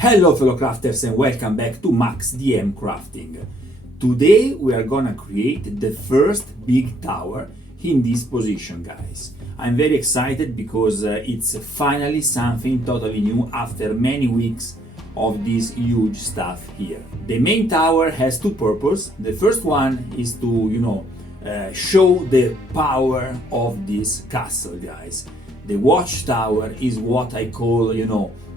Hello fellow crafters and welcome back to maxdmcrafting. Today we are gonna create the first big tower in this position, guys. I'm very excited because it's finally something totally new after many weeks of this huge stuff here. The main tower has two purposes. The first one is to, show the power of this castle, guys. The watchtower is what I call,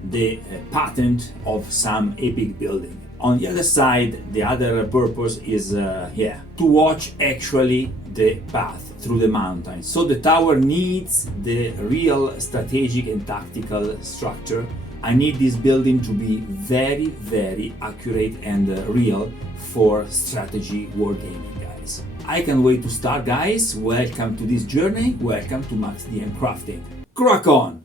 the patent of some epic building. On the other side, the other purpose is to watch actually the path through the mountains. So the tower needs the real strategic and tactical structure. I need this building to be very, very accurate and real for strategy wargaming, guys. I can't wait to start, guys. Welcome to this journey. Welcome to maxdmcrafting. Crack on!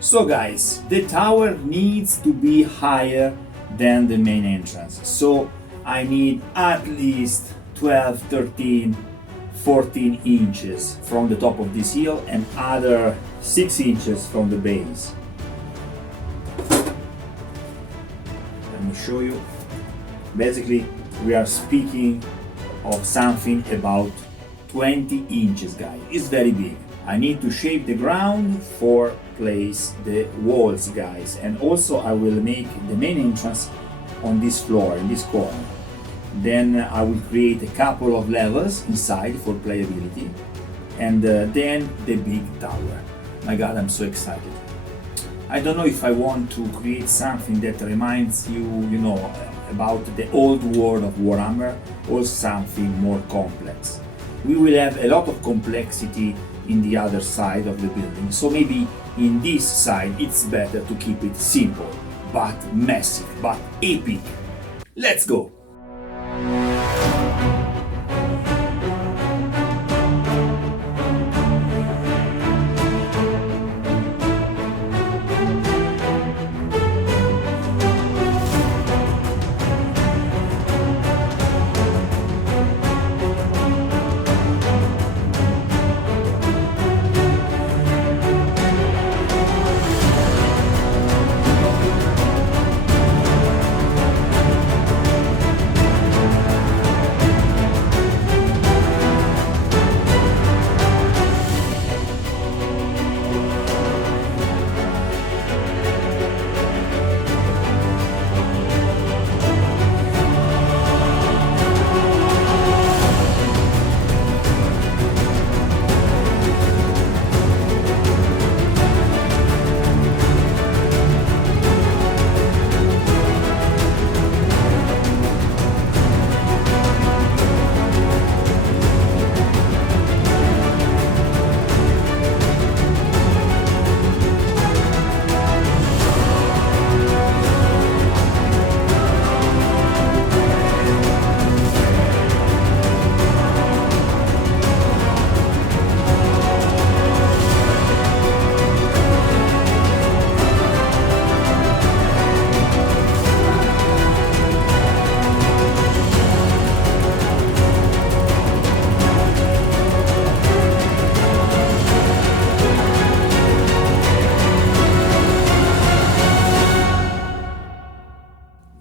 So guys, the tower needs to be higher than the main entrance. So I need at least 12, 13, 14 inches from the top of this hill and other 6 inches from the base. Let me show you. Basically, we are speaking of something about 20 inches, guys. It's very big. I need to shape the ground for place the walls, guys, and also I will make the main entrance on this floor, in this corner. Then I will create a couple of levels inside for playability, and then the big tower. My god, I'm so excited. I don't know if I want to create something that reminds you, about the old world of Warhammer, or something more complex. We will have a lot of complexity in the other side of the building, so maybe in this side it's better to keep it simple but massive but epic. Let's go!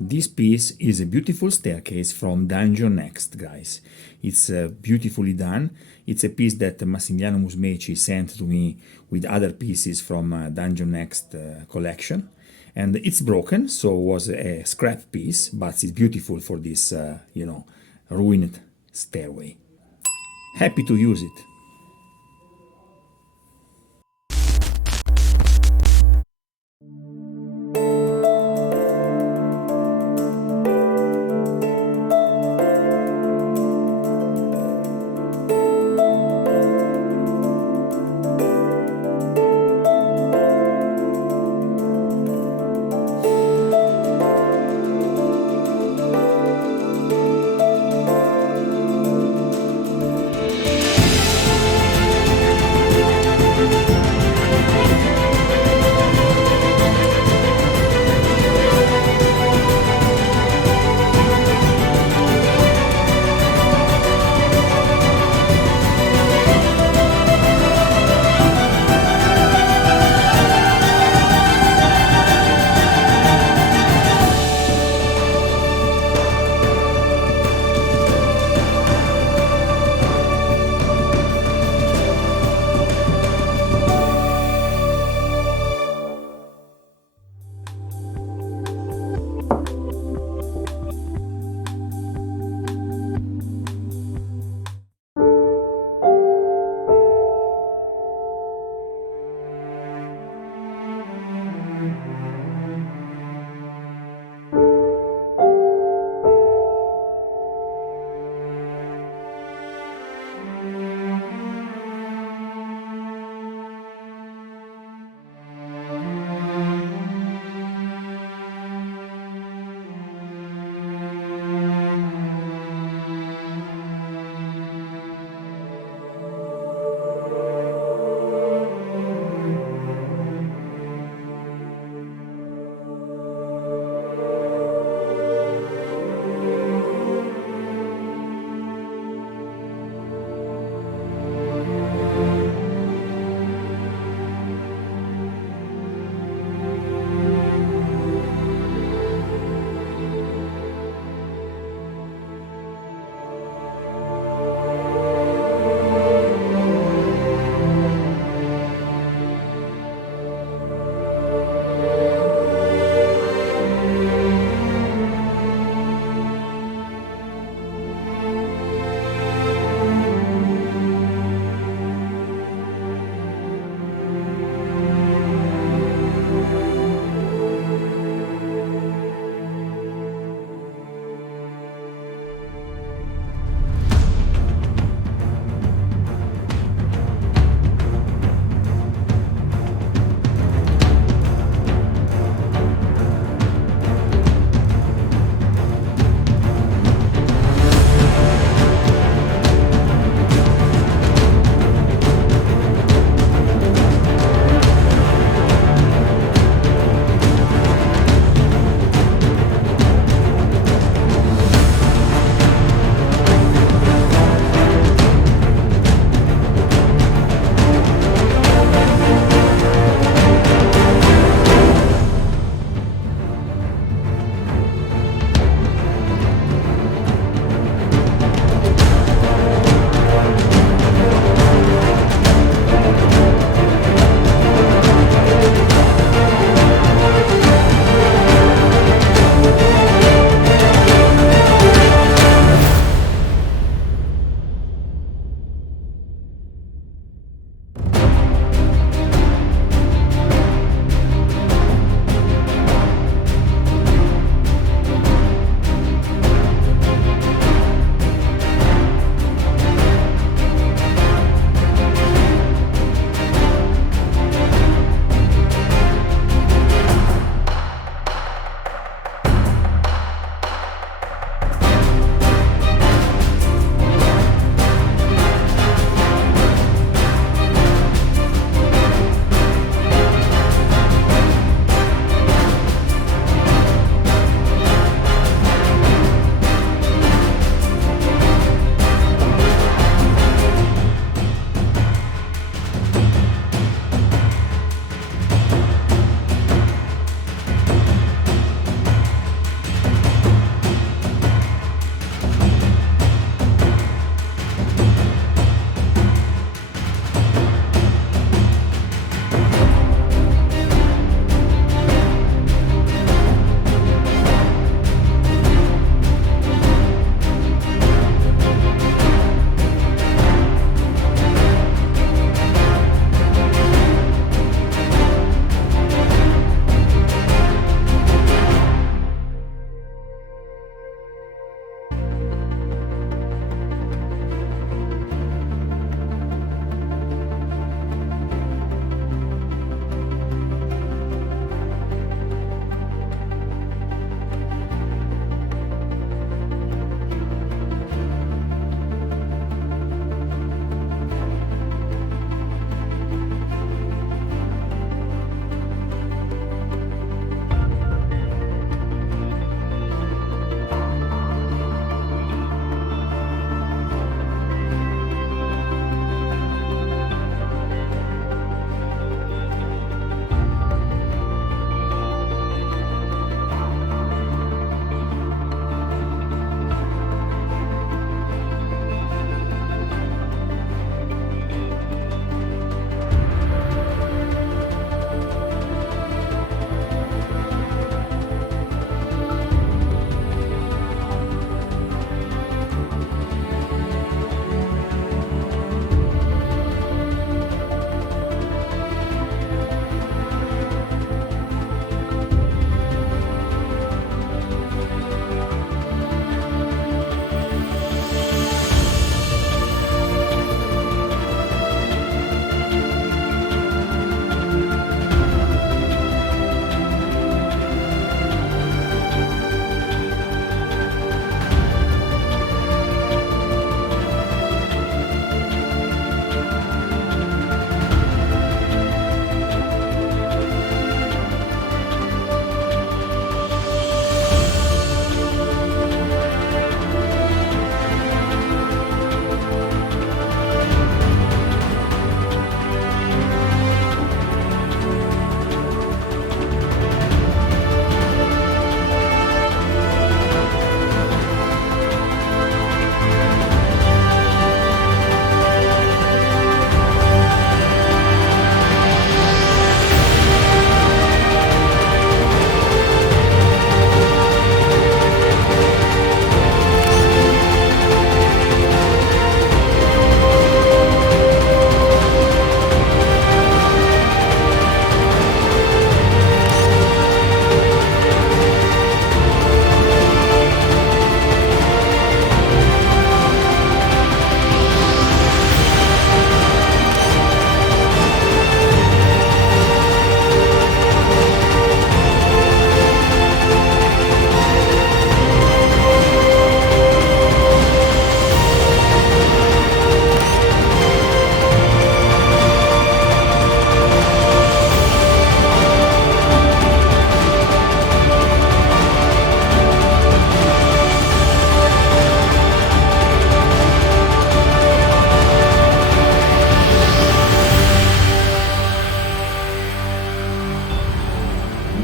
This piece is a beautiful staircase from Dungeon Next, guys. It's beautifully done. It's a piece that Massimiliano Musmeci sent to me with other pieces from Dungeon Next collection. And it's broken, so it was a scrap piece, but it's beautiful for this, ruined stairway. Happy to use it.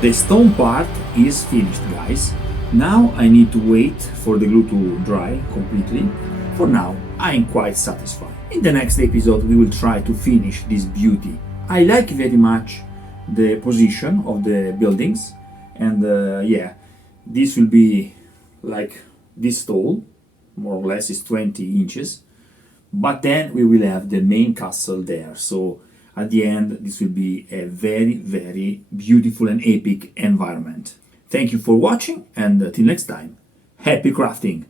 the stone part is finished, guys. Now I need to wait for the glue to dry completely. For now, I am quite satisfied. In the next episode, we will try to finish this beauty. I like very much the position of the buildings, and yeah, this will be like this tall, more or less is 20 inches, but then we will have the main castle there. So at the end, this will be a very, very beautiful and epic environment. Thank you for watching, and till next time, happy crafting!